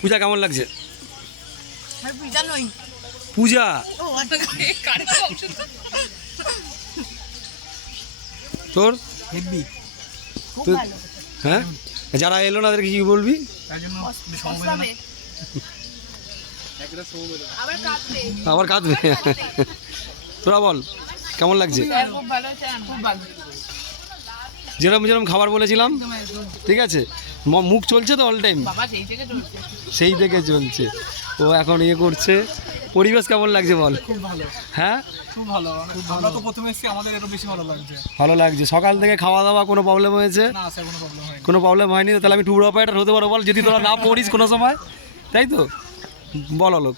পূজা কেমন লাগছে? পূজা তোর হ্যাঁ, যারা এলো না তাদেরকে কি বলবি? আবার কাঁদবে। তোরা বল কেমন লাগছে? যেরকম যেরকম খাবার বলেছিলাম ঠিক আছে, মুখ চলছে তো অল টাইম, সেই থেকে চলছে। ও এখন ইয়ে করছে। পরিবেশ কেমন লাগছে বল? খুব ভালো। হ্যাঁ খুব ভালো। আমরা তো প্রথমে এসেছি, আমাদের একটু বেশি ভালো লাগছে। ভালো লাগছে। সকাল থেকে খাওয়া দাওয়া কোনো প্রবলেম হয়েছে? না স্যার, কোনো প্রবলেম হয়নি। কোনো প্রবলেম হয়নি? তাহলে আমি ট্যুর অপারেটর হতে পারবো বল, যদি তোরা না পড়িস কোনো সময়, তাই তো? বল লোক।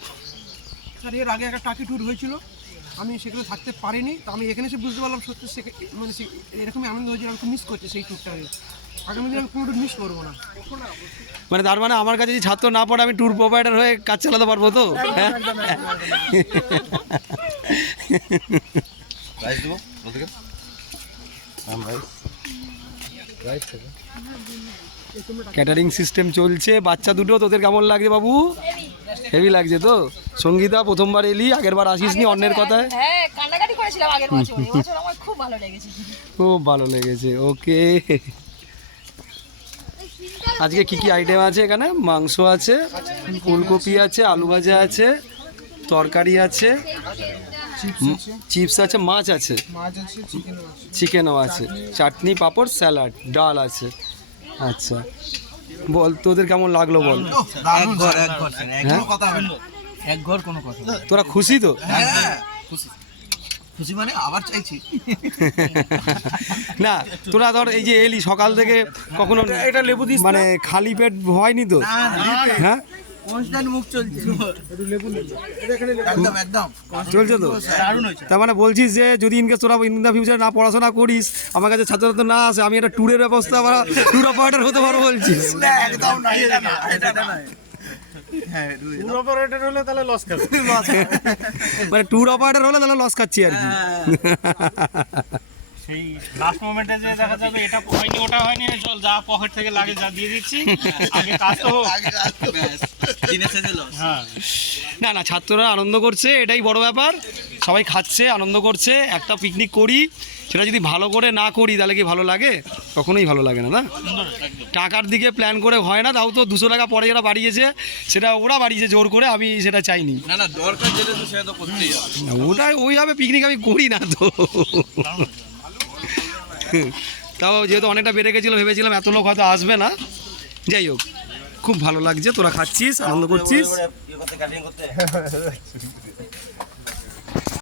স্যার এর আগে একটা টাকি ট্যুর হয়েছিল, আমি সেখানে থাকতে পারিনি, তো আমি এখানে এসে বুঝতে পারলাম সত্যি মানে এরকমই আনন্দ হয়েছে, আমি মিস করছি সেই ট্যুরটাকে। আগামী দিন আমি কোনো ট্যুর মিস করবো না। মানে তার মানে আমার কাছে যদি ছাত্র না পড়ে আমি ট্যুর প্রোভাইডার হয়ে কাজ চালাতে পারবো তো? হ্যাঁ ক্যাটারিং সিস্টেম চলছে। বাচ্চা দুটো, তোদের কেমন লাগছে বাবু? হেভি লাগছে তো? সঙ্গীতা প্রথমবার এলি, আগের বার আসিসনি অন্যের কথায়? হ্যাঁ, কান্নাকাটি করেছিলাম আগের বছর, এবছর আমার খুব ভালো লেগেছে। খুব ভালো লেগেছে। ওকে, আজকে কি কি আইটেম আছে এখানে? মাংস আছে, ফুলকপি আছে, আলু ভাজা আছে, তরকারি আছে, চিপস আছে, মাছ আছে, চিকেনও আছে, চাটনি, পাঁপড়, স্যালাড, ডাল আছে। আচ্ছা বল, তোদের কেমন লাগলো বল? তোরা খুশি তো? খুশি মানে আবার চাইছি। না তোরা ধর এই যে এলি সকাল থেকে, কখনো এটা লেবু দিস মানে খালি পেট হয়নি তো? হ্যাঁ মুখ চলছে, একদম চলছে তো? তার মানে বলছিস যে যদি ইনকেস তোরা ইন দ্য ফিউচার না পড়াশোনা করিস, আমার কাছে ছাত্রছাত্র না আসে, আমি একটা ট্যুরের ব্যবস্থা বা ট্যুর অপারেটর হতে পারবো বলছিস? একদম না, এটা না, এটা না। হ্যাঁ, ট্যুর অপারেটর হলে তাহলে লস খাবে। মানে ট্যুর অপারেটর হলে তাহলে লস খাচ্ছি আর কি। সেই লাস্ট মোমেন্টে যে দেখা যাবে এটা হয়নি ওটা হয়নি, চল যা পকেট থেকে লাগে যা দিয়ে দিচ্ছি, আগে কাজ তো হোক। হ্যাঁ না না, ছাত্ররা আনন্দ করছে, এটাই বড় ব্যাপার। সবাই খাচ্ছে, আনন্দ করছে। একটা পিকনিক করি, সেটা যদি ভালো করে না করি তাহলে কি ভালো লাগে? কখনোই ভালো লাগে না। না টাকার দিকে প্ল্যান করে হয় না, তাও তো 200 টাকা পরে যারা বাড়িয়েছে সেটা ওরা বাড়িয়েছে জোর করে, আমি সেটা চাইনি। না না, দরকার যেটা তো সেটা তো করতেই হবে। ওটা ওইভাবে পিকনিক আমি করি না তো। তাও যেহেতু অনেকটা বেড়ে গেছিলো, ভেবেছিলাম এত লোক হয়তো আসবে না। যাই হোক, খুব ভালো লাগছে, তোরা খাচ্ছিস, আনন্দ করছিস।